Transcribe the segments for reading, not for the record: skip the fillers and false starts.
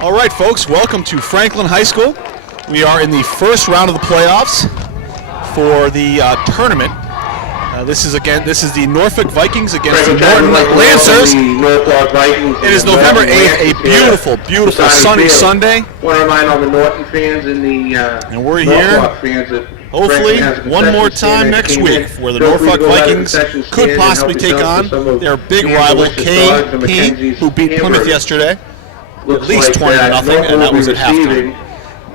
All right, folks, welcome to Franklin High School. We are in the first round of the playoffs for the tournament. This is the Norfolk Vikings against the Norton Lancers. It is November 8th, a beautiful, beautiful sunny Sunday. Want to remind all the Norton fans and the and we're here, fans that hopefully, one more time next week, where the Norfolk Vikings could possibly take on their big rival KP, who beat Plymouth yesterday. At least 20-0, and that was at halftime.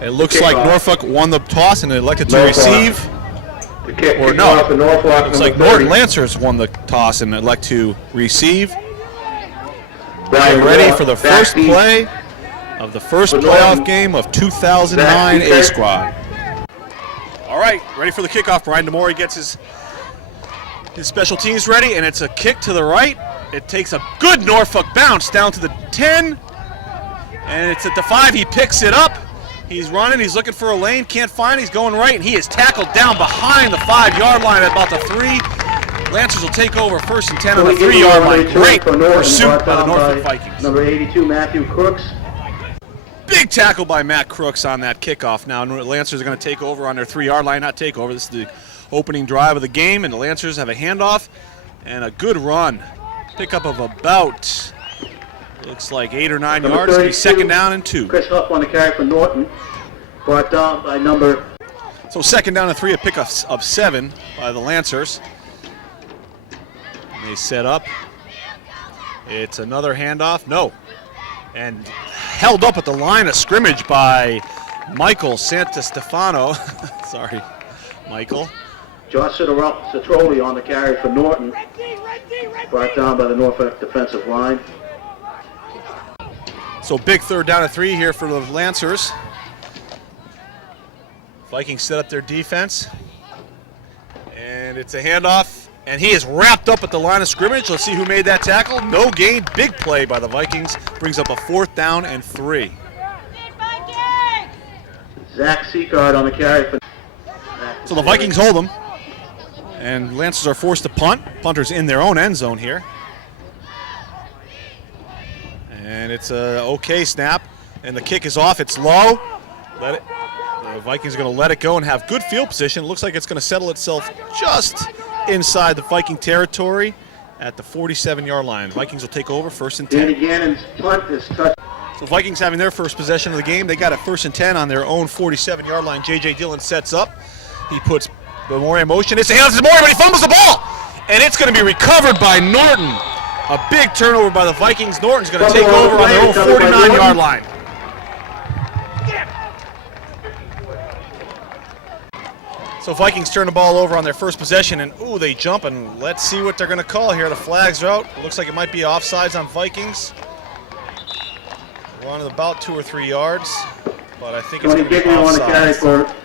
It looks like Norfolk won the toss and elected to receive. Or no, looks like Norton Lancers won the toss and elect to receive. Getting ready for the first play of the first playoff game of 2009 A-Squad. All right, ready for the kickoff. Brian DeMori gets his special teams ready, and it's a kick to the right. It takes a good Norfolk bounce down to the 10. And it's at the 5, he picks it up. He's running, he's looking for a lane, can't find it, he's going right, and he is tackled down behind the 5-yard line at about the 3. Lancers will take over 1st and 10 on the 3-yard line. Great pursuit by the Norfolk Vikings. Number 82, Matthew Crooks. Big tackle by Matt Crooks on that kickoff. Now Lancers are going to take over on their 3-yard line, not take over. This is the opening drive of the game, and the Lancers have a handoff and a good run. Pickup of about... looks like 8 or 9 yards. It's going to be 2nd down and 2. Chris Huff on the carry for Norton. Brought down by number... So 2nd down and 3, a pickup of 7 by the Lancers. And they set up. It's another handoff. No. And held up at the line of scrimmage by Michael Santastefano. Sorry, Michael. Josh Citroli on the carry for Norton. Brought down by the Norfolk defensive line. So big 3rd down and 3 here for the Lancers. Vikings set up their defense. And it's a handoff. And he is wrapped up at the line of scrimmage. Let's see who made that tackle. No gain. Big play by the Vikings. Brings up a 4th down and 3. Zach Seacard on the carry for... So the Vikings hold them. And Lancers are forced to punt. Punters in their own end zone here. And it's a okay snap, and the kick is off. It's low. The Vikings are going to let it go and have good field position. It looks like it's going to settle itself just inside the Viking territory at the 47-yard line. Vikings will take over 1st and 10. Danny Gannon's punt is touched. So Vikings having their first possession of the game. They got a 1st and 10 on their own 47-yard line. J.J. Dillon sets up. He puts DeMori in motion. It's a handoff to DeMori, but he fumbles the ball, and it's going to be recovered by Norton. A big turnover by the Vikings. Norton's going to take over on their own 49-yard line. So Vikings turn the ball over on their first possession, and ooh, they jump, and let's see what they're going to call here. The flags are out. It looks like it might be offsides on Vikings. Run at about 2 or 3 yards, but I think it's going to be offsides. On the carry for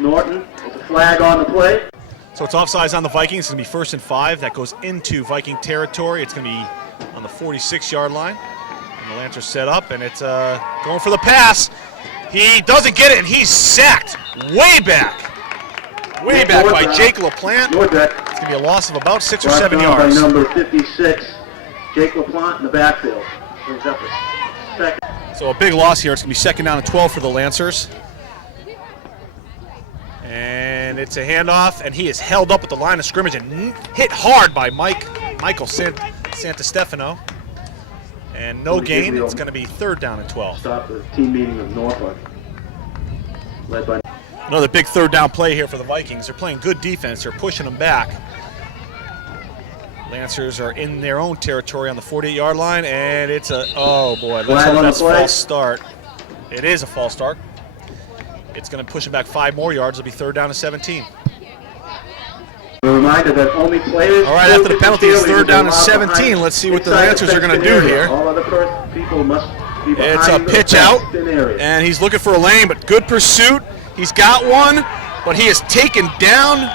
Norton. There's a flag on the play. So it's offsides on the Vikings. It's going to be 1st and 5. That goes into Viking territory. It's going to be on the 46-yard line. And the Lancers set up, and it's going for the pass. He doesn't get it, and he's sacked way back by Jake LaPlante. It's going to be a loss of about 6 or 7 yards. By number 56, Jake LaPlante in the backfield. Brings up a 2nd. So a big loss here. It's going to be 2nd down and 12 for the Lancers. And it's a handoff, and he is held up at the line of scrimmage and hit hard by Michael Santastefano. And no gain. It's going to be 3rd down and 12. Stop the team meeting of Norfolk. Led by another big 3rd down play here for the Vikings. They're playing good defense. They're pushing them back. Lancers are in their own territory on the 48-yard line, and it's a, oh boy, that's a false start. It is a false start. It's going to push it back 5 more yards. It'll be 3rd down and 17. A reminder that only players. All right, after the penalty, it's 3rd down and 17. Let's see what the Lancers are going to do here. All other people must be it's a pitch out, and he's looking for a lane, but good pursuit. He's got one, but he is taken down,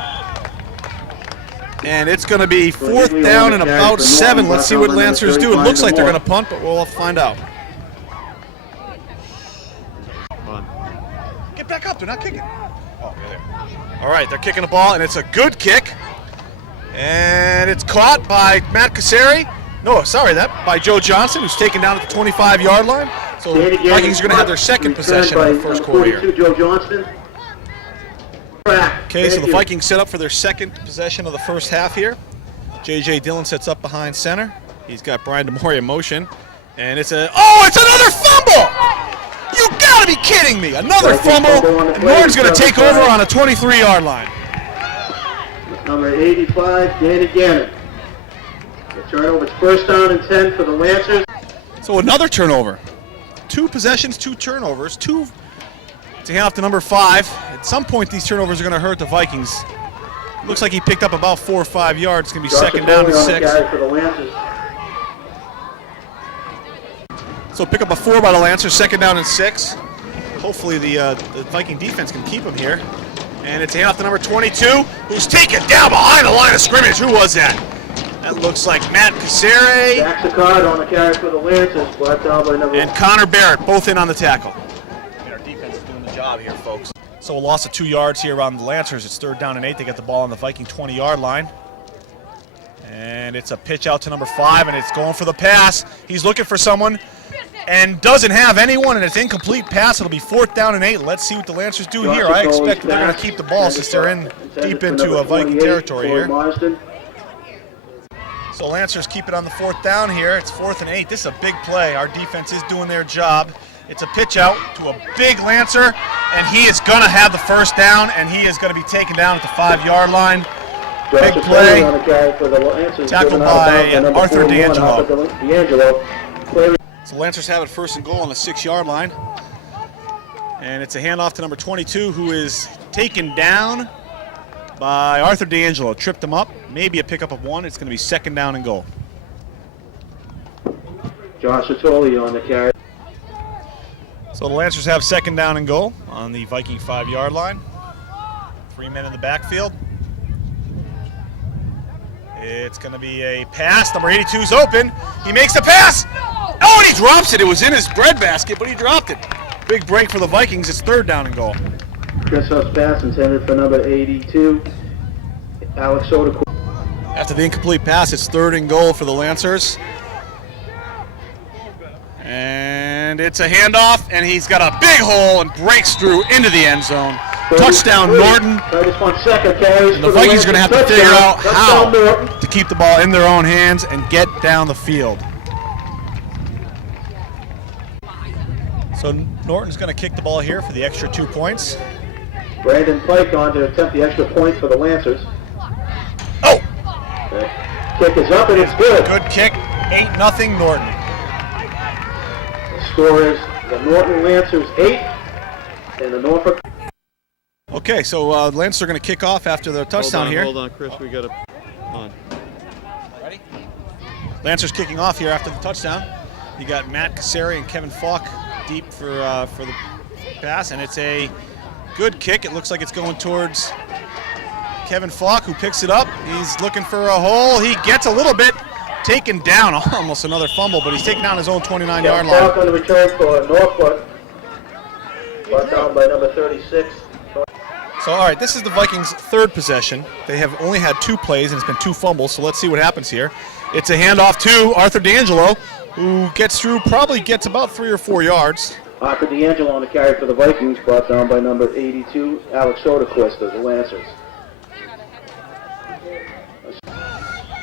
and it's going to be 4th down and about 7. Let's see what Lancers do. It looks like they're going to punt, but we'll find out. Get back up, they're not kicking. Oh, they're there. All right, they're kicking the ball, and it's a good kick. And it's caught by Matt Casari. No, sorry, that by Joe Johnson, who's taken down at the 25-yard line. So the Vikings are going to have their second possession in the first quarter here. Joe Johnston. Okay, so the Vikings set up for their second possession of the first half here. J.J. Dillon sets up behind center. He's got Brian DeMoria in motion. And it's another fumble! You gotta be kidding me! Another fumble, and Norton's going to take over on a 23-yard line. Number 85, Danny Gannon. The turnover, it's first down and 10 for the Lancers. So another turnover. 2 possessions, 2 turnovers, 2 to hand off to number 5. At some point, these turnovers are going to hurt the Vikings. Looks like he picked up about 4 or 5 yards. It's going to be second down and 6. For the Lancers. So pick up a 4 by the Lancers, second down and 6. Hopefully the Viking defense can keep him here. And it's a handoff to number 22, who's taken down behind the line of scrimmage. Who was that? That looks like Matt Cassere. Backs the card on the carry for the Lancers. Brought down by number and Connor Barrett, both in on the tackle. And our defense is doing the job here, folks. So a loss of 2 yards here on the Lancers. It's third down and 8. They get the ball on the Viking 20-yard line. And it's a pitch out to number 5, and it's going for the pass. He's looking for someone and doesn't have anyone, and it's incomplete pass. It'll be fourth down and 8. Let's see what the Lancers do here. I expect that they're going to keep the ball since they're in deep into Viking territory here. So Lancers keep it on the fourth down here. It's 4th and 8. This is a big play. Our defense is doing their job. It's a pitch out to a big Lancer, and he is going to have the first down, and he is going to be taken down at the 5-yard line. Big play. Tackled by Arthur D'Angelo. So Lancers have it first and goal on the 6-yard line. And it's a handoff to number 22, who is taken down by Arthur D'Angelo. Tripped him up, maybe a pickup of 1. It's going to be second down and goal. Josh Satoli on the carry. So the Lancers have second down and goal on the Viking 5-yard line. 3 men in the backfield. It's going to be a pass. Number 82 is open. He makes the pass. Oh, and he drops it. It was in his breadbasket, but he dropped it. Big break for the Vikings. It's third down and goal. Christop's pass intended for number 82, Alex Soda. After the incomplete pass, it's third and goal for the Lancers. And it's a handoff, and he's got a big hole and breaks through into the end zone. Touchdown, Norton. And the Vikings are going to have to figure out how to keep the ball in their own hands and get down the field. So Norton's going to kick the ball here for the extra 2 points. Brandon Pike on to attempt the extra point for the Lancers. Oh! The kick is up and it's good. Good kick. 8-0 Norton. The score is the Norton Lancers 8 and the Norfolk. Okay, so Lancers are going to kick off after the touchdown here. Hold on, Chris. We got to. On. Ready? Lancers kicking off here after the touchdown. You got Matt Cassere and Kevin Falk deep for the pass, and it's a good kick. It looks like it's going towards Kevin Falk, who picks it up. He's looking for a hole. He gets a little bit taken down. Almost another fumble, but he's taken down his own 29-yard line. Falk on the return for Norfolk. Brought down by number 36. So, all right, this is the Vikings' third possession. They have only had 2 plays, and it's been 2 fumbles, so let's see what happens here. It's a handoff to Arthur D'Angelo, who gets through, probably gets about 3 or 4 yards. Arthur D'Angelo on the carry for the Vikings, brought down by number 82, Alex Soderquist of the Lancers.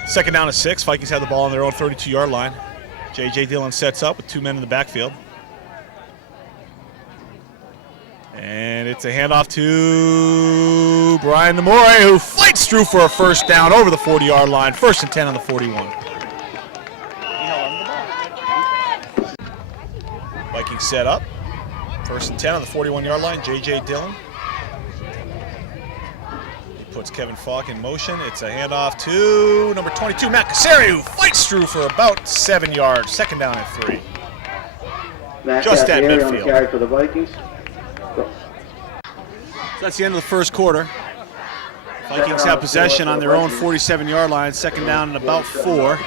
Second down and 6. Vikings have the ball on their own 32-yard line. J.J. Dillon sets up with 2 men in the backfield. And it's a handoff to Brian DeMoria, who fights through for a first down over the 40-yard line. First and 10 on the 41. Vikings set up. First and 10 on the 41-yard line. J.J. Dillon. He puts Kevin Falk in motion. It's a handoff to number 22, Matt Cassere, who fights through for about 7 yards. Second down and 3. Just at midfield. On the carry for the Vikings. That's the end of the first quarter. Vikings have possession on their own 47-yard line. Second down and about 4.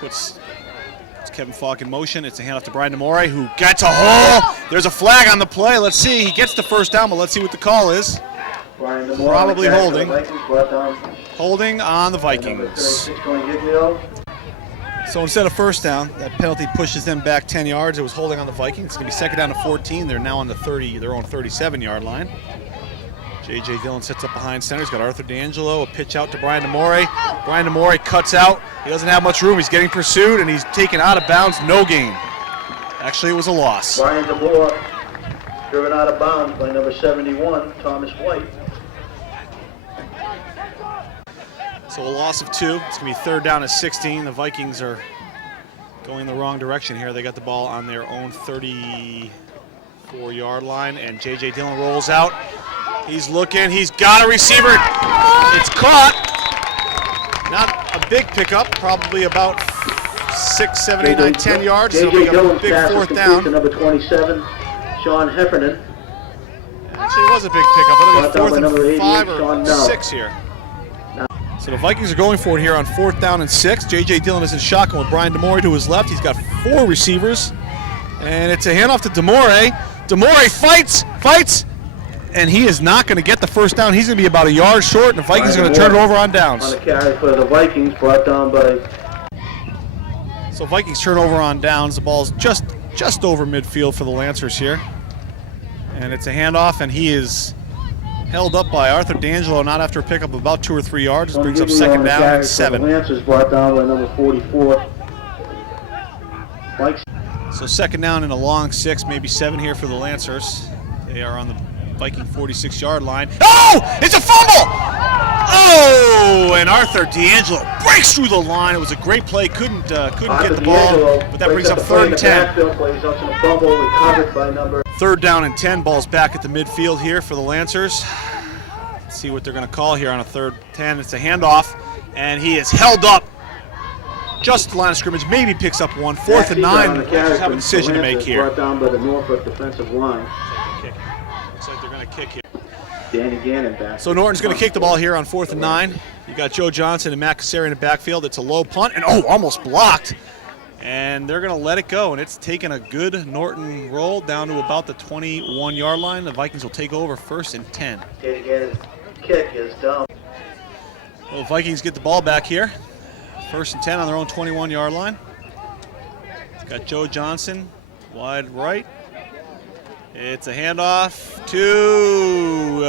Puts Kevin Falk in motion. It's a handoff to Brian DeMoria, who gets a hole. There's a flag on the play. Let's see. He gets the first down, but let's see what the call is. Probably holding. Holding on the Vikings. So instead of first down, that penalty pushes them back 10 yards. It was holding on the Vikings. It's going to be second down to 14. They're now on the their own 37-yard line. J.J. Dillon sits up behind center. He's got Arthur D'Angelo, a pitch out to Brian DeMore. Brian DeMore cuts out. He doesn't have much room. He's getting pursued, and he's taken out of bounds. No gain. Actually, it was a loss. Brian DeMore driven out of bounds by number 71, Thomas White. So a loss of 2. It's going to be third down at 16. The Vikings are going the wrong direction here. They got the ball on their own 34-yard line, and J.J. Dillon rolls out. He's looking. He's got a receiver. It's caught. Not a big pickup, probably about 6, 7, 8, 9, 10 yards. It'll be a big fourth down. Number 27, Sean Heffernan. Actually, it was a big pickup. It'll be fourth and 5 or 6 here. So the Vikings are going for it here on fourth down and 6. J.J. Dillon is in shotgun with Brian DeMore to his left. He's got 4 receivers. And it's a handoff to DeMore. DeMore fights, and he is not going to get the first down. He's going to be about a yard short, and the Vikings are going to turn it over on downs. On the carry for the Vikings, brought down by... So Vikings turn over on downs. The ball's just over midfield for the Lancers here. And it's a handoff, and he is held up by Arthur D'Angelo, not after a pickup of about 2 or 3 yards. This brings up second down and 7. The Lancers brought down by number 44. So second down and a long 6, maybe 7 here for the Lancers. They are on the Viking 46-yard line. Oh! It's a fumble! Oh! And Arthur D'Angelo breaks through the line. It was a great play. Couldn't get the ball, but that brings up third and 10. Third down and 10. Ball's back at the midfield here for the Lancers. Let's see what they're going to call here on a third 10. It's a handoff, and he is held up just the line of scrimmage. Maybe picks up 1. Fourth and 9. The Lancers have a decision to make here. Brought down by the Norfolk defensive line. Looks like they're going to kick here. Danny Gannon back. So Norton's going to kick the ball here on fourth and 9. You got Joe Johnson and Matt Cassari in the backfield. It's a low punt, and almost blocked. And they're going to let it go, and it's taken a good Norton roll down to about the 21-yard line. The Vikings will take over first and 10. Danny Gannon's kick is down. Well, the Vikings get the ball back here. First and 10 on their own 21-yard line. Got Joe Johnson wide right. It's a handoff to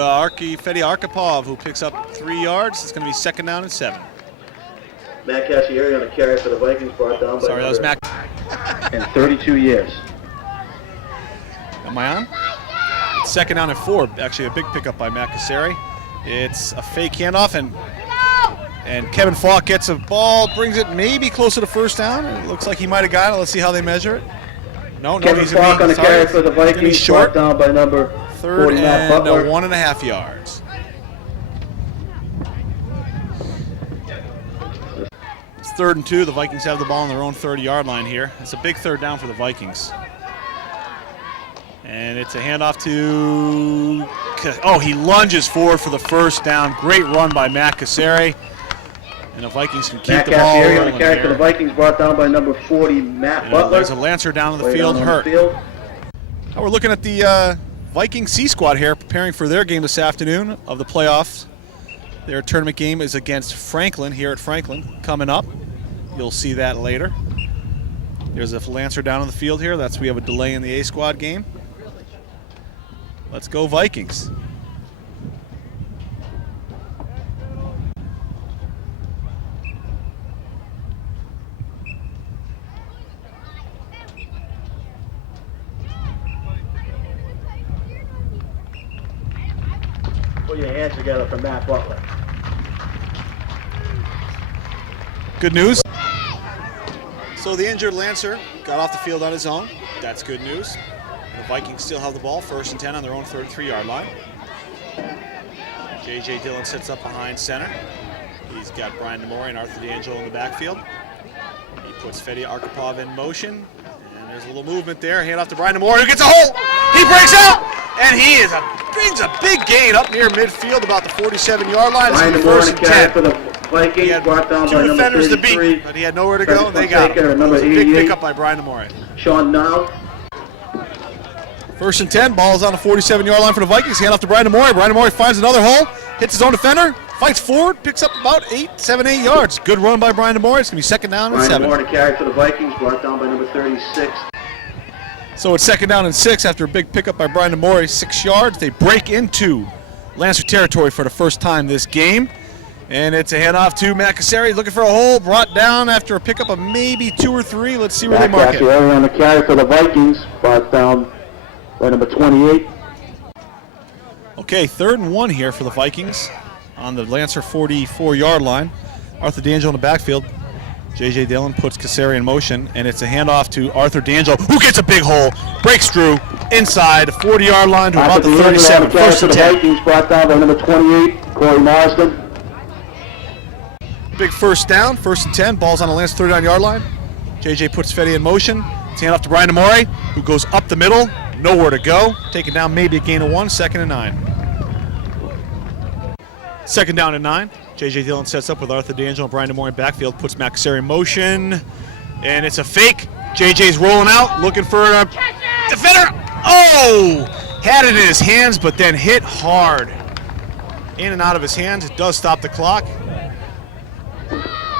Fedi Arkhipov, who picks up 3 yards. It's going to be second down and 7. Matt Cassieri on a carry for the Vikings, brought down by... Sorry, that was Matt. In 32 years. Am I on? It's second down and 4. Actually, a big pickup by Matt Cassari. It's a fake handoff, and Kevin Falk gets a ball, brings it maybe closer to first down. It looks like he might have got it. Let's see how they measure it. No, Kevin Falk on the carry for the Vikings, short. brought down by number third 40, and Matt Butler. 1.5 yards. It's third and 2. The Vikings have the ball on their own 30-yard line here. It's a big third down for the Vikings. And it's a handoff to... Oh, he lunges forward for the first down. Great run by Matt Cassari. And the Vikings can keep the ball rolling on the carry for the Vikings, brought down by number 40, Matt Butler. There's a Lancer down in the field, hurt. Now we're looking at the Viking C squad here, preparing for their game this afternoon of the playoffs. Their tournament game is against Franklin here at Franklin coming up. You'll see that later. There's a Lancer down on the field here. We have a delay in the A squad game. Let's go Vikings. Put your hands together for Matt Butler. Good news. So the injured Lancer got off the field on his own. That's good news. The Vikings still have the ball, first and 10 on their own 33-yard line. J.J. Dillon sits up behind center. He's got Brian DeMore and Arthur D'Angelo in the backfield. He puts Fedi Arkhipov in motion. And there's a little movement there. Hand off to Brian DeMore, who gets a hole. He breaks out, and he brings a big gain up near midfield, about the 47-yard line. It's first and 10. For the Vikings, he had brought down 2 by defenders to number 33. beat, but he had nowhere to go, and they got him. It was a big pickup by Brian DeMore. Sean Now. First and 10, ball is on the 47-yard line for the Vikings. Hand off to Brian DeMore. Brian DeMore finds another hole, hits his own defender, Fights forward, picks up about 7, 8 yards. Good run by Brian DeMore. It's going to be second down and 7. Brian DeMore to carry for the Vikings, brought down by number 36. So it's second down and 6 after a big pickup by Brian DeMore, 6 yards. They break into Lancer territory for the first time this game. And it's a handoff to Matt Cassari, looking for a hole, brought down after a pickup of maybe 2 or 3. Let's see where they mark it. Cassari on the carry for the Vikings, brought down by number 28. Okay, 3rd and 1 here for the Vikings on the Lancer 44-yard line. Arthur D'Angelo in the backfield. J.J. Dillon puts Cassari in motion, and it's a handoff to Arthur D'Angelo, who gets a big hole, breaks through inside the 40-yard line to about the 37. First and 10. Vikings, brought down by number 28, Corey Marsden. Big first down, 1st and 10. Ball's on the Lancer 39-yard line. J.J. puts Fetty in motion. It's handoff to Brian DeMore, who goes up the middle, nowhere to go. Taken down maybe a gain of 1, 2nd and 9. 2nd down and 9. J.J. Dillon sets up with Arthur D'Angelo and Brian DeMore in backfield, puts Matt Cassari in motion, and it's a fake. J.J.'s rolling out, looking for a defender. Oh! Had it in his hands, but then hit hard. In and out of his hands. It does stop the clock.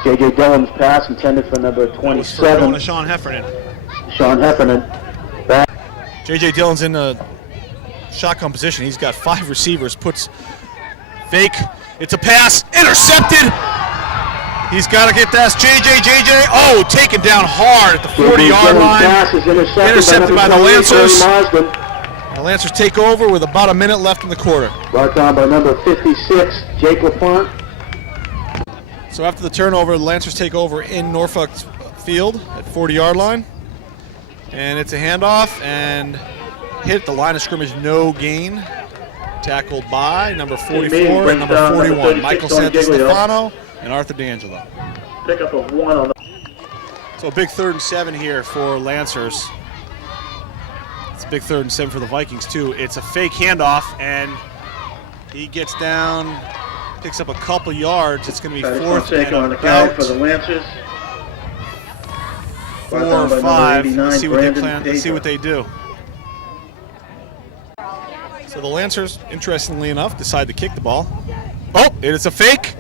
J.J. Dillon's pass intended for number 27. Going to Sean Heffernan. Sean Heffernan. Back. J.J. Dillon's in the shotgun position. He's got 5 receivers, puts fake. It's a pass, intercepted. He's got to get that. J.J. Oh, taken down hard at the 40-yard line. Intercepted by the Lancers. The Lancers take over with about a minute left in the quarter. Brought down by number 56, Jake LaPlante. So after the turnover, the Lancers take over in Norfolk Field at 40-yard line. And it's a handoff and hit the line of scrimmage, no gain. Tackled by number 44 and number 41, Michael Santostefano and Arthur D'Angelo. Pickup of 1 on the. So a big 3rd and 7 here for Lancers. It's a big 3rd and 7 for the Vikings too. It's a fake handoff and he gets down, picks up a couple yards. It's going to be 4th and on the carry for the Lancers. 4 or 5. Let's see what they plan. Let's see what they do. So the Lancers, interestingly enough, decide to kick the ball. Oh, it is a fake.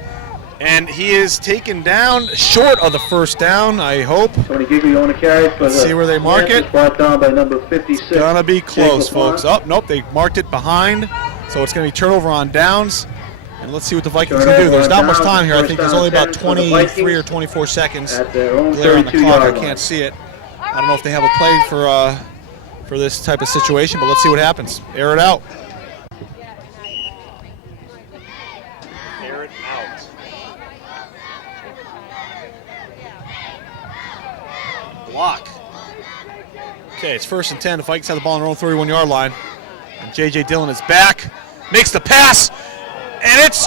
And he is taken down short of the first down, I hope. Tony Giglio on the carry for Let's see where they mark it. Brought down by number 56. Gonna be close, folks. Oh, nope, they marked it behind. So it's gonna be turnover on downs. And let's see what the Vikings can do. There's not much time here. I think there's only about 23 or 24 seconds. Glare on the clock, I can't see it. I don't know if they have a play for this type of situation, but let's see what happens. Air it out. Air it out. Block. Okay, it's 1st and 10. The Vikings have the ball on their own 31-yard line. And J.J. Dillon is back. Makes the pass. And it's,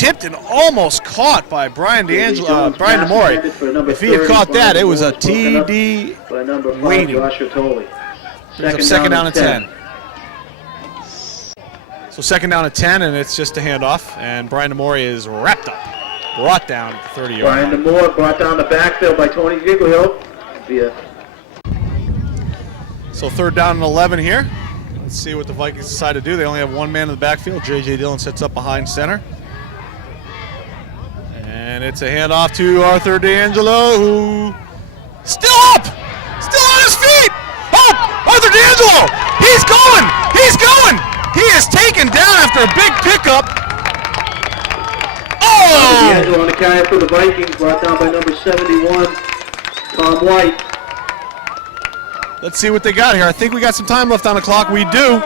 tipped and almost caught by Brian DeMore. If he had caught that, it was a TD waiting. Brings up 2nd down and 10. So 2nd down and 10, and it's just a handoff. And Brian DeMore is wrapped up, brought down at the 30-yard line. Brian DeMore brought down the backfield by Tony Giglio. So 3rd down and 11 here. Let's see what the Vikings decide to do. They only have 1 man in the backfield. J.J. Dillon sets up behind center. And it's a handoff to Arthur D'Angelo, who still up! Still on his feet! Oh! Arthur D'Angelo! He's going! He's going! He is taken down after a big pickup. Oh! Arthur D'Angelo on the carry for the Vikings, brought down by number 71, Tom White. Let's see what they got here. I think we got some time left on the clock. We do.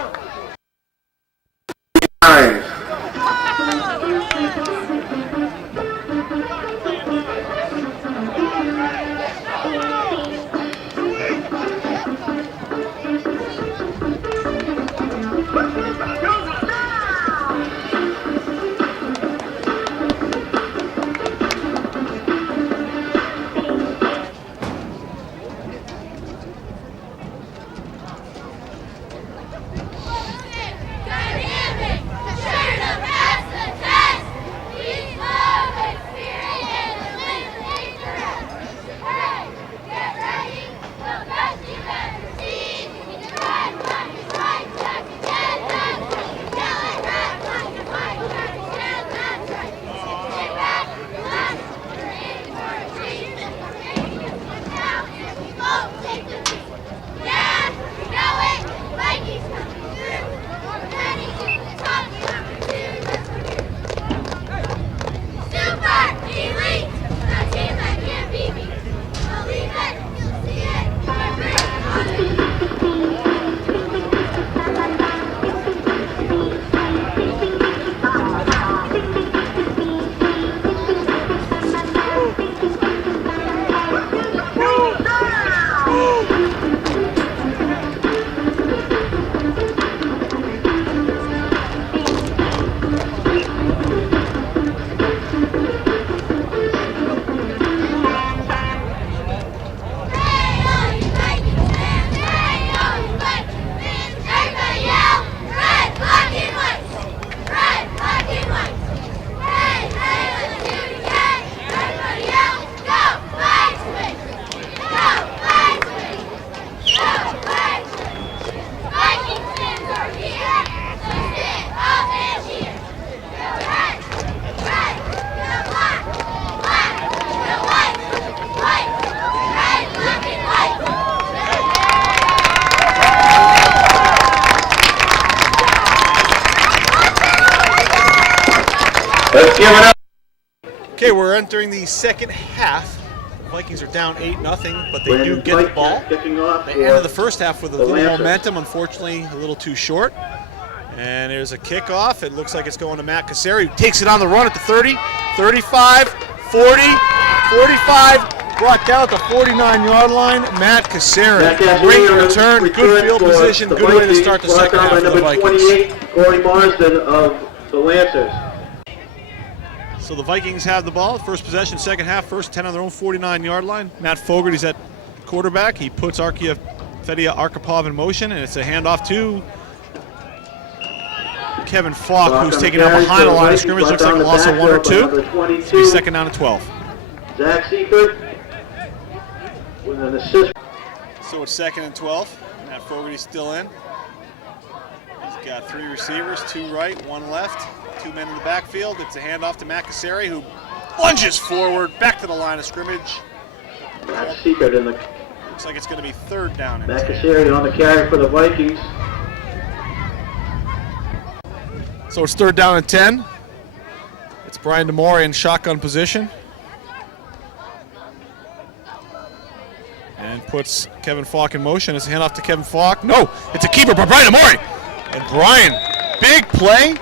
Let's give it up. Okay, we're entering the second half. The Vikings are down 8-0, but they do get the ball. They ended the first half with a little momentum, unfortunately a little too short. And there's a kickoff. It looks like it's going to Matt Kasseri, who takes it on the run at the 30, 35, 40, 45, brought down at the 49-yard line. Matt Kasseri, great return, good field position, good way to start the second half for the Vikings. Corey Marsden of the Lancers. So the Vikings have the ball. First possession, second half, first 10 on their own 49-yard line. Matt Fogarty's at quarterback. He puts Fedia Arkhipov in motion, and it's a handoff to Kevin Falk, who's taking out behind the line of scrimmage. Looks like a loss of 1 or 2. It's be second down and 12. Zach Seifert with an assist. So it's second and 12. Matt Fogarty's still in. He's got 3 receivers, 2 right, 1 left, 2 men in the backfield. It's a handoff to Matt Kasseri, who lunges forward, back to the line of scrimmage. Matt Seifert in the. Looks like it's going to be third down and Matt 10. Kasseri on the carry for the Vikings. So it's third down and 10. It's Brian DeMore in shotgun position. And puts Kevin Falk in motion. It's a handoff to Kevin Falk. No, it's a keeper by Brian DeMore. And Brian, big play,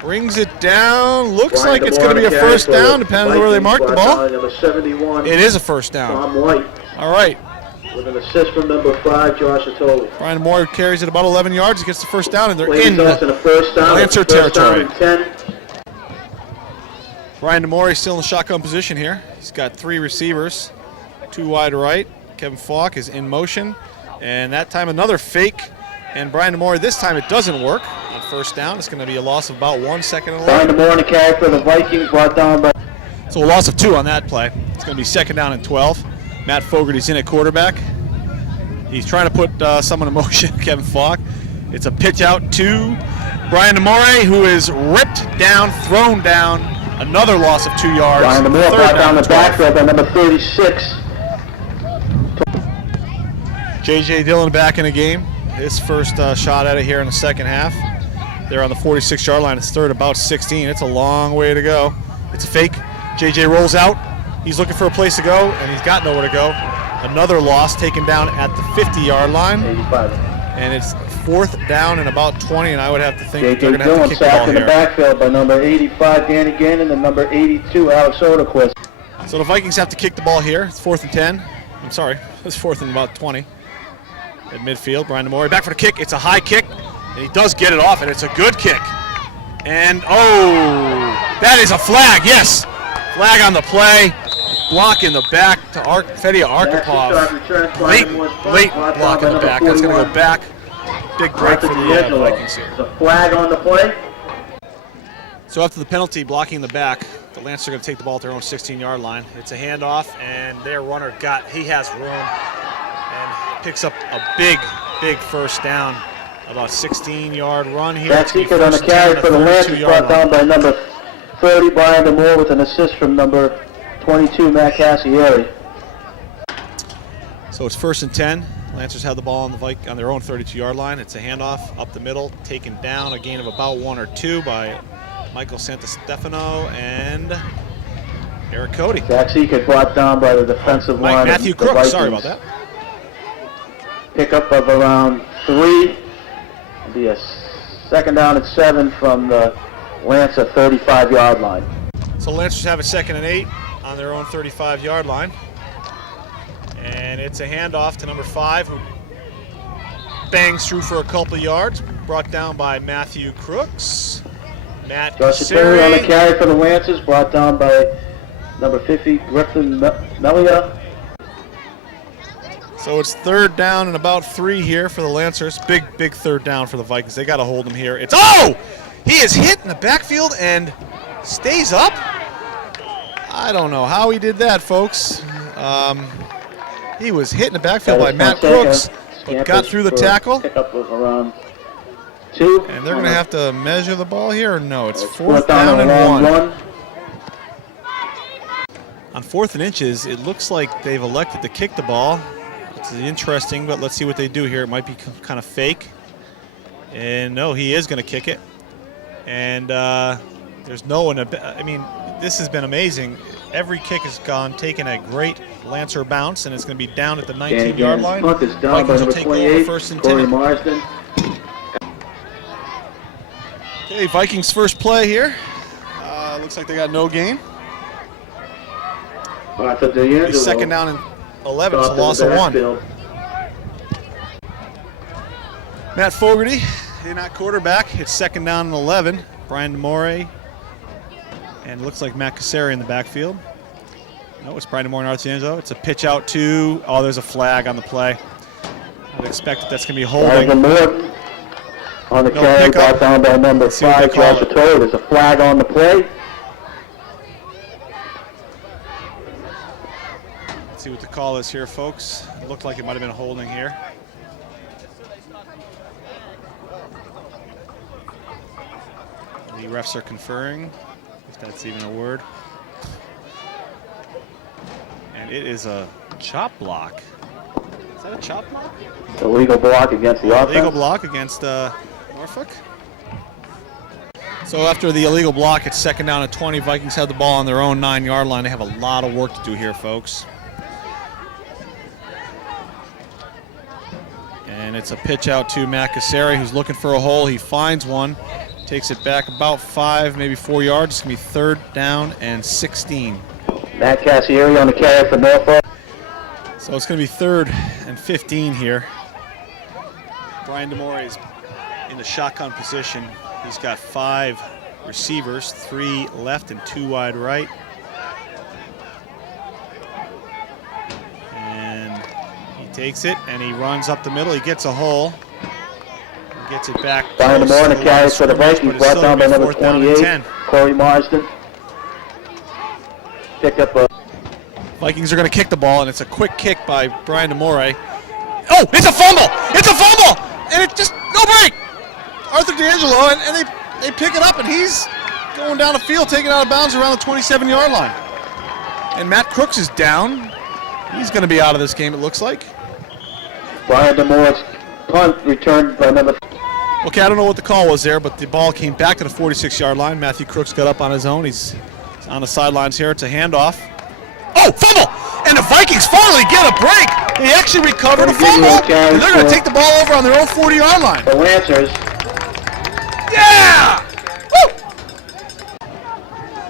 brings it down. Looks like it's going to be a first down, depending on where they mark the ball. Number 71. It is a first down. Tom White. All right. With an assist from number 5, Josh Atoli. Brian Moore carries it about 11 yards. He gets the first down, and they're in the first down, Lancer territory. First down and 10. Brian DeMore is still in the shotgun position here. He's got 3 receivers, 2 wide right. Kevin Falk is in motion, and that time another fake. And Brian DeMore, this time it doesn't work on first down. It's going to be a loss of about 1 second and 11. Brian DeMore to carry for the Vikings, brought down by. So a loss of 2 on that play. It's going to be second down and 12. Matt Fogarty's in at quarterback. He's trying to put someone in motion, Kevin Falk. It's a pitch out to Brian DeMore, who is ripped down, thrown down. Another loss of 2 yards. Brian DeMore brought down the backfield by number 36. J.J. Dillon back in the game. His first shot at it here in the second half. They're on the 46-yard line. It's third, about 16. It's a long way to go. It's a fake. J.J. rolls out. He's looking for a place to go, and he's got nowhere to go. Another loss taken down at the 50-yard line. 85. And it's fourth down and about 20, and I would have to think they're J.J. going to have to Dillon kick the ball sacked in the here. backfield by number 85, Danny Gannon, and number 82, Alex Soderquist. So the Vikings have to kick the ball here. It's fourth and 10. I'm sorry, it's fourth and about 20. At midfield, Brian DeMore back for the kick. It's a high kick, and he does get it off, and it's a good kick. And, oh, that is a flag, yes. Flag on the play. Block in the back to Fedia Arkhipov. Late block in the back. That's going to go back. Big break for the Vikings here. The flag on the play. So after the penalty blocking in the back, the Lancers are going to take the ball at their own 16-yard line. It's a handoff, and their runner he has room and picks up a big first down. About 16-yard run here. That's Seifert on the carry for the Lancers, brought down by number 30, Brian DeMore, with an assist from number 22, Matt Cassieri. So it's first and 10. Lancers have the ball on their own 32-yard line. It's a handoff up the middle, taken down, a gain of about 1 or 2 by Michael Santastefano and Eric Cody. Zach Seifert brought down by the defensive line. Matthew Crooks, sorry about that. Pickup of around 3. It'll be a second down and 7 from the Lancer 35-yard line. So Lancers have a second and 8 on their own 35-yard line. And it's a handoff to number 5, who bangs through for a couple of yards. Brought down by Matthew Crooks. Matt Kasseri on the carry for the Lancers, brought down by number 50, Griffin Melia. So it's third down and about 3 here for the Lancers. Big third down for the Vikings. They got to hold him here. It's he is hit in the backfield and stays up. I don't know how he did that, folks. He was hit in the backfield by Matt Crooks, but got through the tackle. Pickup of around 2. And they're going to have to measure the ball here, or no? It's fourth down and 1. On 4th and inches, it looks like they've elected to kick the ball. It's interesting, but let's see what they do here. It might be kind of fake. And no, he is going to kick it. And they're There's no one. I mean, this has been amazing. Every kick has taken a great Lancer bounce, and it's going to be down at the 19-yard line. Punt is down by Vikings will number take 28, over first and Corey 10. Marsden. Okay, Vikings first play here. Looks like they got no gain. Arthur D'Angelo. Second down and 11. It's a loss of 1. Matt Fogarty, they're not quarterback. It's second down and 11. Brian DeMore, and it looks like Matt Cassari in the backfield. No, it's Brian DeMore and Arthur D'Angelo. It's a pitch out to, there's a flag on the play. I'd expect that's going to be holding. Morton on the carry, brought down by number 5, Joshua Torrey. There's a flag on the play. Let's see what the call is here, folks. It looked like it might have been holding here. The refs are conferring, if that's even a word. And it is a chop block. Is that a chop block? Illegal block against the offense. Illegal block against Norfolk. So after the illegal block, it's second down at 20. Vikings have the ball on their own 9-yard line. They have a lot of work to do here, folks. And it's a pitch out to Matt Cassari, who's looking for a hole. He finds one, takes it back about 5, maybe 4 yards. It's going to be third down and 16. Matt Cassieri on the carry for Norfolk. So it's going to be third and 15 here. Brian DeMore is in the shotgun position. He's got 5 receivers, 3 left and 2 wide right. And he takes it and he runs up the middle. He gets a hole. He gets it back. Brian DeMore on the carry for the Vikings, brought down by number 28, Corey Marsden. Pick up a... Vikings are going to kick the ball, and it's a quick kick by Brian DeMore. Oh, it's a fumble! It's a fumble! And it just, no break! Arthur D'Angelo, and they pick it up, and he's going down the field, taking it out of bounds around the 27-yard line. And Matt Crooks is down. He's going to be out of this game, it looks like. Brian DeMore's punt returned by number... Okay, I don't know what the call was there, but the ball came back to the 46-yard line. Matthew Crooks got up on his own. He's on the sidelines here. It's a handoff. Oh, fumble! And the Vikings finally get a break. They actually recovered a fumble, and they're going to take the ball over on their own 40-yard line. The Lancers. Yeah! Woo!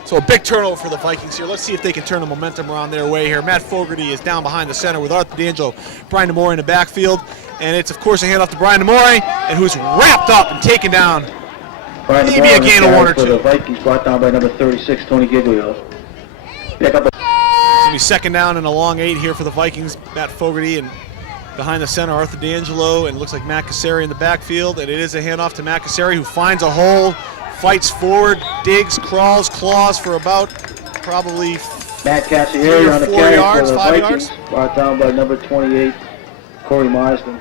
So a big turnover for the Vikings here. Let's see if they can turn the momentum around their way here. Matt Fogarty is down behind the center with Arthur D'Angelo, Brian DeMore in the backfield. And it's, of course, a handoff to Brian DeMore, and who's wrapped up and taken down. Maybe a gain of 1 or 2. The Vikings brought down by number 36, Tony Giglio. Pick up a... It's going to be second down and a long 8 here for the Vikings. Matt Fogarty and behind the center, Arthur D'Angelo, and it looks like Matt Cassari in the backfield. And it is a handoff to Matt Cassari, who finds a hole, fights forward, digs, crawls, claws for about probably Matt Cassieri on the 4 carry yards, for the 5 Vikings, yards. brought down by number 28, Corey Marsden.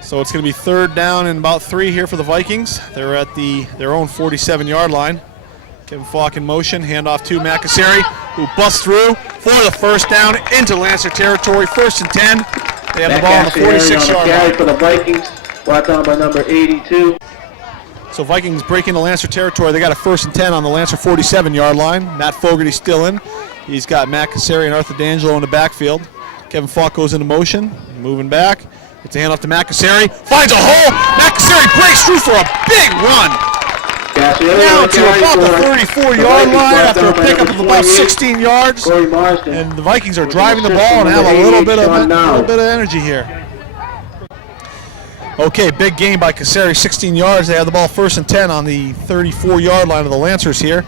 So it's going to be third down and about 3 here for the Vikings. They're at their own 47-yard line. Kevin Falk in motion, handoff to Matt Cassari, who busts through for the first down into Lancer territory. First and 10. They have the ball on the 46-yard line. For the Vikings, brought down by number 82. So Vikings break into Lancer territory. They got a first and 10 on the Lancer 47-yard line. Matt Fogarty still in. He's got Matt Cassari and Arthur D'Angelo in the backfield. Kevin Falk goes into motion, moving back. It's a handoff to Matt Cassari. Finds a hole. Matt Cassari breaks through for a big run. Down to about the 34-yard line after a pickup of about 16 yards. And the Vikings are driving the ball and have a little bit of energy here. Okay, big gain by Cassari, 16 yards. They have the ball first and 10 on the 34-yard line of the Lancers here.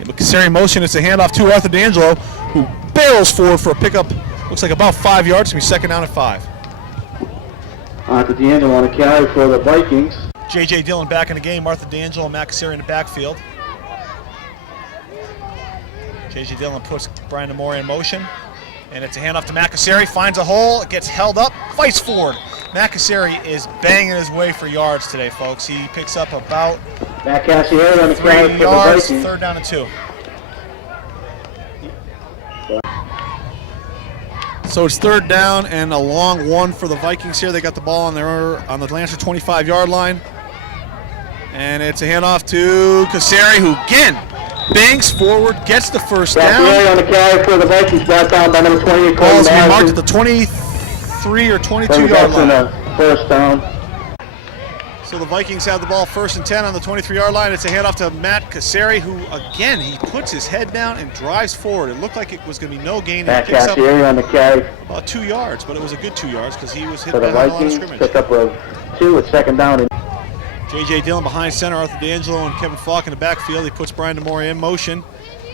Cassari motion, it's a handoff to Arthur D'Angelo, who barrels forward for a pickup, looks like about 5 yards. It's going to be second down at 5. Arthur D'Angelo on a carry for the Vikings. J.J. Dillon back in the game. Arthur D'Angelo and Matt Cassari in the backfield. J.J. Dillon puts Brian DeMore in motion. And it's a handoff to Matt Cassari. Finds a hole. Gets held up. Fights forward. Matt Cassari is banging his way for yards today, folks. He picks up about Matt Cassari on the carry 3 for yards. the Vikings. Third down and 2. So it's third down and a long 1 for the Vikings here. They got the ball on the Lancer 25-yard line. And it's a handoff to Kasari, who again banks forward, gets the first down. On the carry for the Vikings, brought down by number 28. Ball's being marked at the 23 or 22-yard line. First down. So the Vikings have the ball 1st and 10 on the 23-yard line. It's a handoff to Matt Kasari, who again, he puts his head down and drives forward. It looked like it was going to be no gain. Matt Kasari on the carry. About 2 yards, but it was a good 2 yards because he was hit by the behind the line of Vikings. scrimmage. Pick up of 2 at 2nd down. J.J. Dillon behind center, Arthur D'Angelo and Kevin Falk in the backfield. He puts Brian DeMore in motion,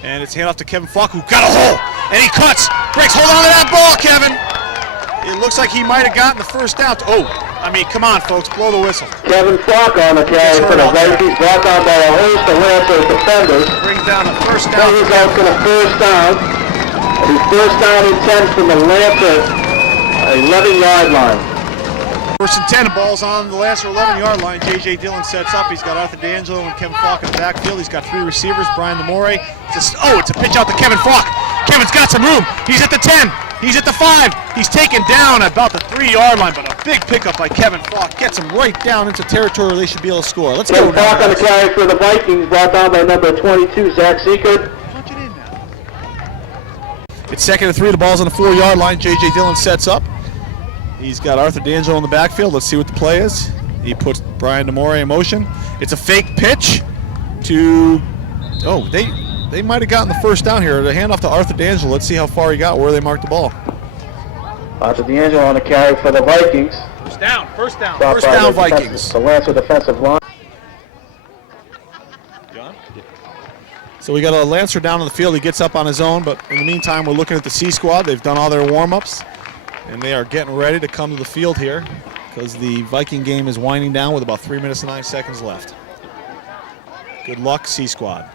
and it's handoff to Kevin Falk, who got a hole, and he cuts, breaks, hold on to that ball, Kevin. It looks like he might have gotten the first down. I mean, come on, folks, blow the whistle. Kevin Falk on the carry for the Vikings, brought down by a host of Lancers defenders. Brings down the first down. He's out for the first down. He's first down and 10 from the Lancer 11-yard line. 1st and 10, the ball's on the Lancer 11-yard line. J.J. Dillon sets up. He's got Arthur D'Angelo and Kevin Falk in the backfield. He's got 3 receivers, Brian DeMore. It's a pitch out to Kevin Falk. Kevin's got some room. He's at the 10. He's at the 5. He's taken down about the 3-yard line, but a big pickup by Kevin Falk gets him right down into territory where they should be able to score. Let's go. Kevin Falk on the carry for the Vikings, brought down by number 22, Zach Seekert. Punch it in now. It's 2nd and 3. The ball's on the 4-yard line. J.J. Dillon sets up. He's got Arthur D'Angelo in the backfield. Let's see what the play is. He puts Brian DeMore in motion. It's a fake pitch to... They might have gotten the first down here. The handoff to Arthur D'Angelo. Let's see how far he got, where they marked the ball. Arthur D'Angelo on the carry for the Vikings. First down. First down, Vikings. The Lancer defensive line. So we got a Lancer down on the field. He gets up on his own, but in the meantime, we're looking at the C squad. They've done all their warm-ups, and they are getting ready to come to the field here because the Viking game is winding down with about 3 minutes and 9 seconds left. Good luck, C squad.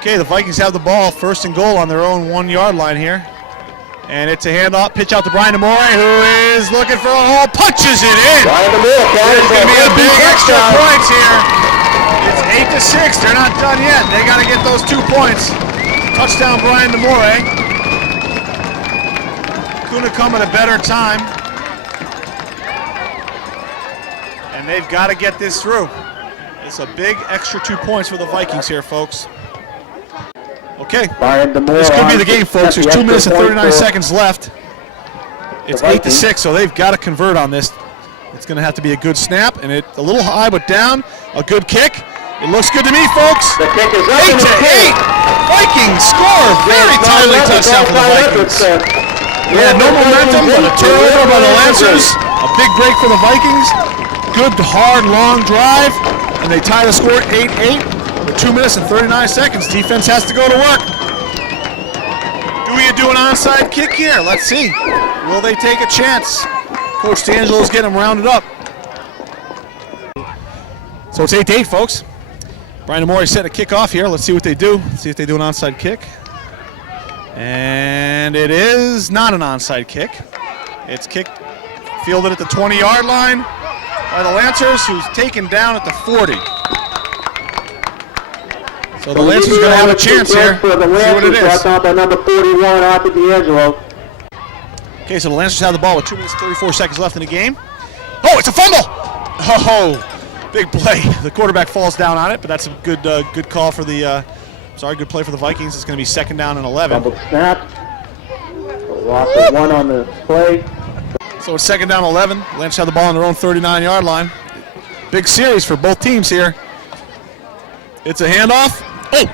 Okay, the Vikings have the ball, 1st and goal on their own 1-yard line here. And it's a handoff, pitch out to Brian DeMore, who is looking for a hole, punches it in. Brian DeMore There's going to be a big extra points here. It's 8-6, they're not done yet. They got to get those 2 points. Touchdown, Brian DeMore. Couldn't have come at a better time. And they've got to get this through. It's a big extra 2 points for the Vikings here, folks. Okay, this could be the game, folks. There's 2 minutes and 39 seconds left. It's 8-6, so they've got to convert on this. It's going to have to be a good snap, and it's a little high but down. A good kick. It looks good to me, folks. The kick is up. 8-8. Vikings score. Very timely touchdown for the Vikings. They had no momentum, but a turnover by the Lancers. A big break for the Vikings. Good, hard, long drive, and they tie the score 8-8. 2 minutes and 39 seconds. Defense has to go to work. Do we do an onside kick here? Let's see. Will they take a chance? Coach D'Angelo's getting them rounded up. So it's 8-8, folks. Brian DeMore setting a kickoff here. Let's see what they do. Let's see if they do an onside kick. And it is not an onside kick. It's kicked, fielded at the 20-yard line by the Lancers, who's taken down at the 40. So the Lancers are going to have a chance here. See what it is. Brought down by number 41, Arthur D'Angelo. Okay, so the Lancers have the ball with 2 minutes and 34 seconds left in the game. Oh, it's a fumble! Oh, big play. The quarterback falls down on it, but that's a good call for the, good play for the Vikings. It's going to be 2nd down and 11. Fumble snap. Loss of 1 on the play. So it's 2nd down and 11. The Lancers have the ball on their own 39-yard line. Big series for both teams here. It's a handoff. Oh,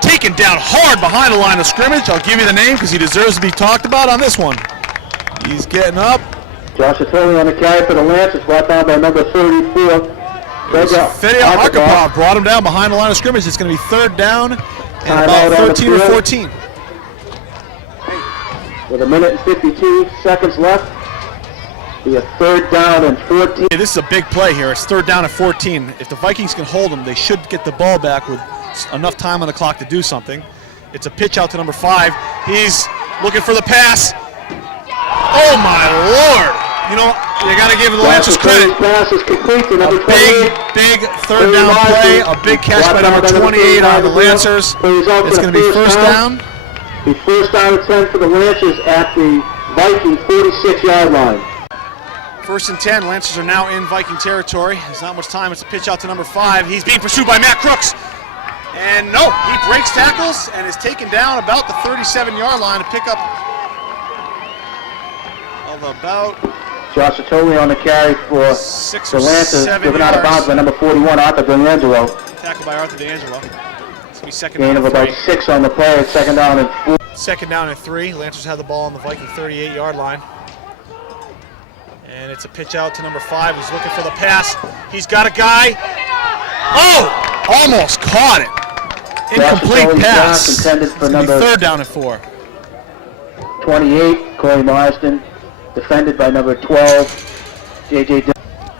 taken down hard behind the line of scrimmage. I'll give you the name because he deserves to be talked about on this one. He's getting up. Josh Attoli on the carry for the Lancers, brought down by number 34. Fedia Arkapov brought him down behind the line of scrimmage. It's going to be 3rd down and about 13 or 14. With 1 minute and 52 seconds left. Be a 3rd down and 14. This is a big play here. It's 3rd down and 14. If the Vikings can hold them, they should get the ball back with enough time on the clock to do something. It's a pitch out to number 5. He's looking for the pass. Oh my Lord! You know, you got to give the Lancers credit. Pass is complete to number 28. Big 3rd down play. A big catch by number 28 on the Lancers. It's going to be 1st down The first down and 10 for the Lancers at the Viking 46-yard line. 1st and 10. Lancers are now in Viking territory. There's not much time. It's a pitch out to number 5. He's being pursued by Matt Crooks. And no, he breaks tackles and is taken down about the 37-yard line to pick up of about Josh Atoli on the carry for 6 the or Lancers, 7 driven out of bounds yards. by number 41, Arthur D'Angelo. Tackled by Arthur D'Angelo. It's going to be second Gain down of and about 3. 6 on the play. It's second down and 4. Second down and 3. Lancers have the ball on the Viking 38-yard line. And it's a pitch out to number 5. He's looking for the pass. He's got a guy. Oh! Almost caught it. Incomplete pass. Intended for It's gonna be number 3rd down and 4. 28, Corey Marsden. Defended by number 12, J.J.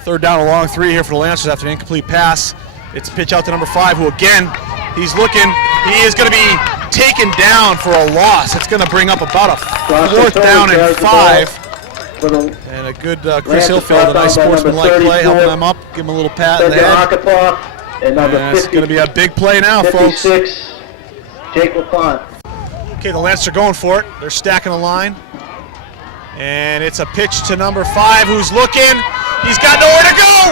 3rd down and long 3 here for the Lancers after an incomplete pass. It's a pitch out to number 5, who again, he's looking. He is going to be taken down for a loss. It's going to bring up about a 4th down and 5. And a good Chris Hillfield, a nice sportsmanlike play, helping them up, give him a little pat in the head. And number And it's going to be a big play now, folks. 56, Jake LaPont. Okay, the Lancers are going for it. They're stacking a line. And it's a pitch to number 5, who's looking. He's got nowhere to go.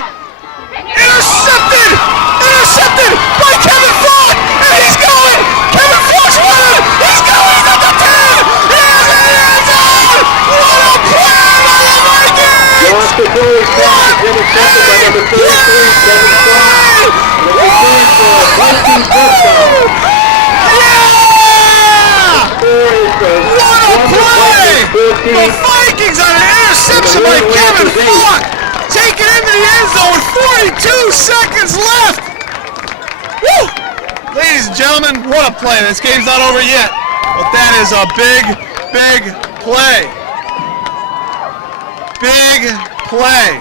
Intercepted! Intercepted by Kevin Falk! And he's going! Kevin Falk's running! He's going! He's at the 10! He is in the end zone! What a play by the Vikings! Josh Atoli's pass is intercepted by number 33, Kevin Falk. And it returns for a Viking touchdown. What a play! The Vikings on an interception by Kevin Falk, taken into the end zone with 42 seconds left. Woo! Ladies and gentlemen, what a play. This game's not over yet, but that is a big, big play. Big play.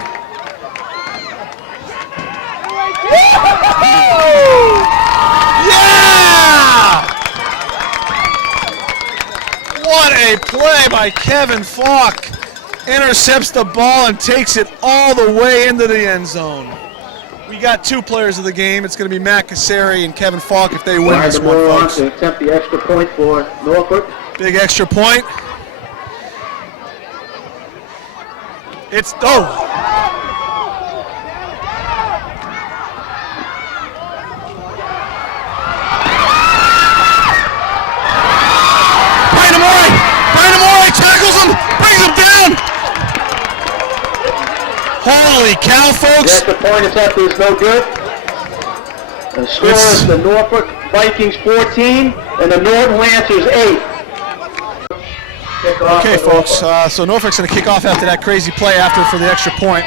Yeah! What a play by Kevin Falk. Intercepts the ball and takes it all the way into the end zone. We got 2 players of the game. It's going to be Matt Cassari and Kevin Falk if they win this one, folks. To attempt the extra point for Norfolk. Big extra point. It's, oh! Tackles him, brings him down. Holy cow, folks. The point attempt is no good. The score is the Norfolk Vikings 14 and the Norton Lancers 8. Okay, folks, so Norfolk's going to kick off after that crazy play for the extra point.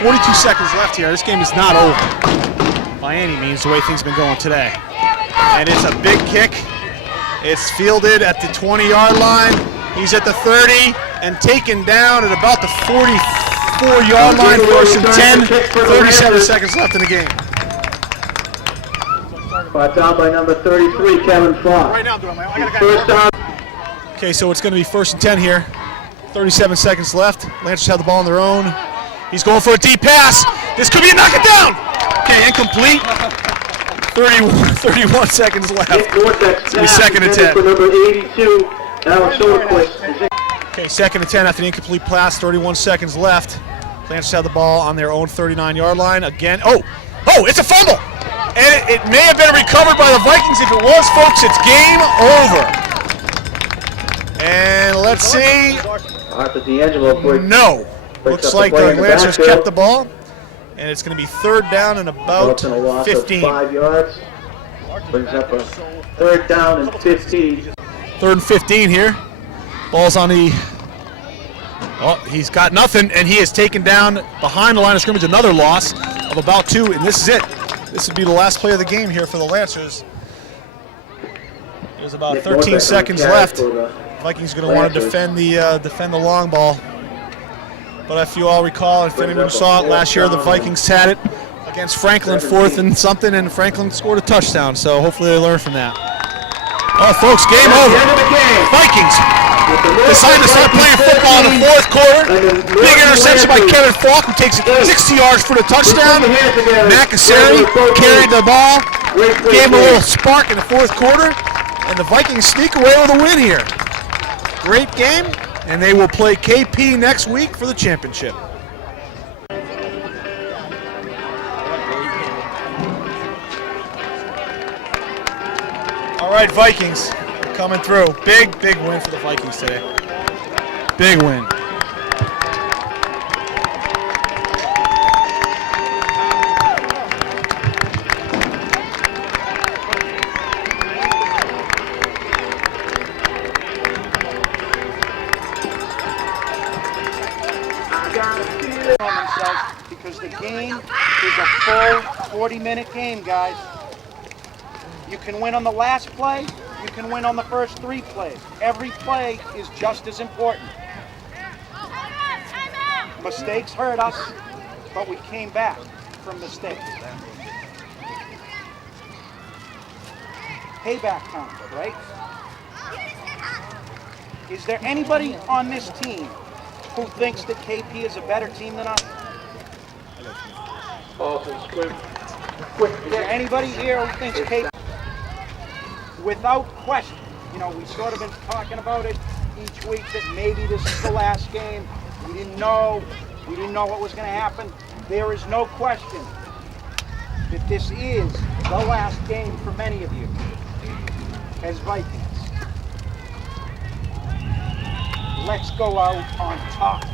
42 seconds left here. This game is not over by any means, the way things have been going today. And it's a big kick. It's fielded at the 20-yard line. He's at the 30 and taken down at about the 44-yard line. 1st and 10. 37 seconds left in the game. Brought down by number 33, Kevin Falk. Right now, First down. Okay, so it's going to be 1st and 10 here. 37 seconds left. Lancers have the ball on their own. He's going for a deep pass. This could be a knock it down. Okay, incomplete. 31 seconds left. It's going to be 2nd and 10. For number 82, Alex Soderquist. Okay, 2nd and 10 after the incomplete pass. 31 seconds left. Lancers have the ball on their own 39-yard line again. Oh, it's a fumble. And it may have been recovered by the Vikings. If it was, folks, it's game over. And let's see. Arthur D'Angelo. No. Looks like the Lancers kept the ball. And it's going to be 3rd down and about 15. 5 yards. Brings up a 3rd down and 15. 3rd and 15 here. Ball's on the... Oh, he's got nothing, and he is taken down behind the line of scrimmage. Another loss of about 2, and this is it. This would be the last play of the game here for the Lancers. There's about 13 seconds left. Vikings going to want to defend the long ball. But if you all recall, if anyone saw it last year, the Vikings had it against Franklin 4th and something, and Franklin scored a touchdown. So hopefully they learn from that. Oh, folks, game over. Vikings decide to start playing football in the 4th quarter. Big interception by Kevin Falk, who takes it 60 yards for the touchdown. Matt Cassari carried the ball, gave him a little spark in the 4th quarter. And the Vikings sneak away with a win here. Great game, and they will play KP next week for the championship. All right, Vikings coming through. Big win for the Vikings today. Big win. On themselves because the game is a full 40-minute game, guys. You can win on the last play, you can win on the first 3 plays. Every play is just as important. Mistakes hurt us, but we came back from mistakes. Payback time, right? Is there anybody on this team who thinks that KP is a better team than us? Is there anybody here who thinks KP? Without question, you know, we sort of been talking about it each week that maybe this is the last game. We didn't know what was going to happen. There is no question that this is the last game for many of you as Vikings. Let's go out on top.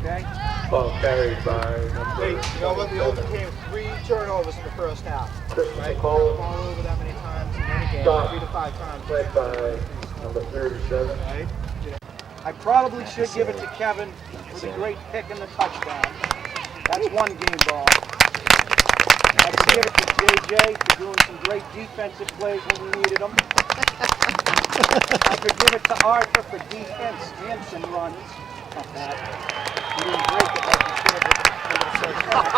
Okay? Ball carried by Hey, you know what? We overcame 3 turnovers in the first half. Right? Cole. Ball over that many times in any game, Stop. 3 to 5 times. Played by number 37. Right? I probably should give it to Kevin for the great pick and the touchdown. That's one game ball. I could give it to JJ for doing some great defensive plays when we needed them. I could give it to Arthur for defense and some runs. Not bad. He didn't break it like he should have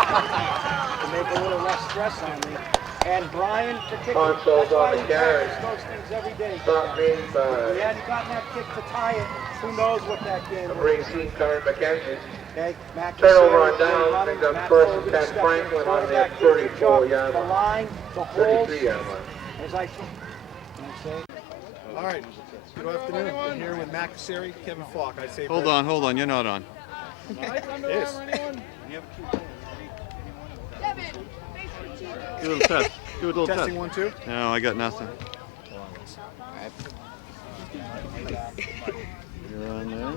to make a little less stress on me. And Brian for kicking. Consoles That's why on the we carry. practice those things every day. Stop being If we by hadn't gotten that kick to tie it, who knows what that game number would be. 18, Karen McKenzie. Okay, Matt Turnover Cassell, on down. running, Brings up Matt first Colvin and 10. stepping, Franklin on the quarterback did a good 34-yard job. The line. line, the holes, 33-yard line. as I can I say. All right, good afternoon. We're here with Matt Casseri, Kevin Falk. I'd say Hold on. You're not on. Yes. Do a little test. Do a little Testing test. 1, 2. No, I got nothing. You're on there.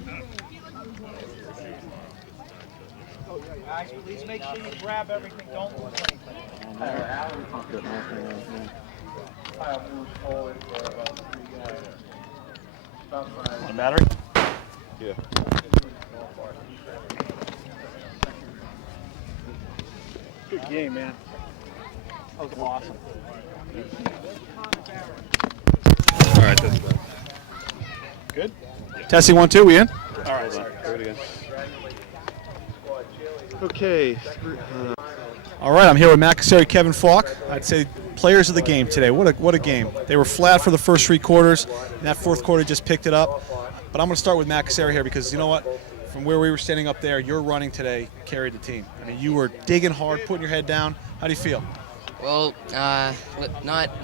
Guys, please make sure you grab everything. Don't lose anything. Got nothing on there. On battery? Yeah. Good game, man. That was awesome. All right, that's good. Good. Testing 1, 2. We in? All right, do it again. Okay. All right, I'm here with Matt Casseri, Kevin Falk. I'd say players of the game today. What a game. They were flat for the first 3 quarters, and that 4th quarter just picked it up. But I'm going to start with Matt Casseri here because you know what? From where we were standing up there, your running today carried the team. I mean, you were digging hard, putting your head down. How do you feel? Well,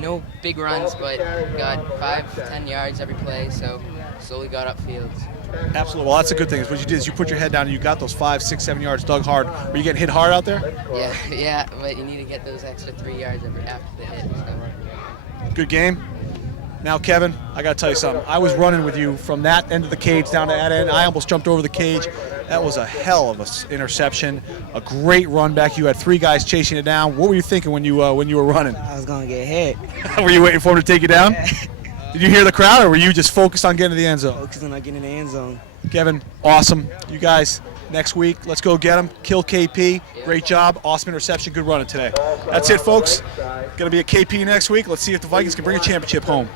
no big runs, but got 5 to 10 yards every play, so slowly got upfield. Absolutely. Well, that's a good thing. What you did is you put your head down and you got those 5, 6, 7 yards, dug hard. Were you getting hit hard out there? Yeah, but you need to get those extra 3 yards after the hit. So. Good game. Now, Kevin, I got to tell you something. I was running with you from that end of the cage down to that end. I almost jumped over the cage. That was a hell of an interception. A great run back. You had 3 guys chasing it down. What were you thinking when you were running? I was gonna get hit. Were you waiting for him to take you down? Did you hear the crowd, or were you just focused on getting to the end zone? Focusing on getting in the end zone. Kevin, awesome. You guys, next week, let's go get them. Kill KP. Great job. Awesome interception. Good running today. That's it, folks. Going to be at KP next week. Let's see if the Vikings can bring a championship home.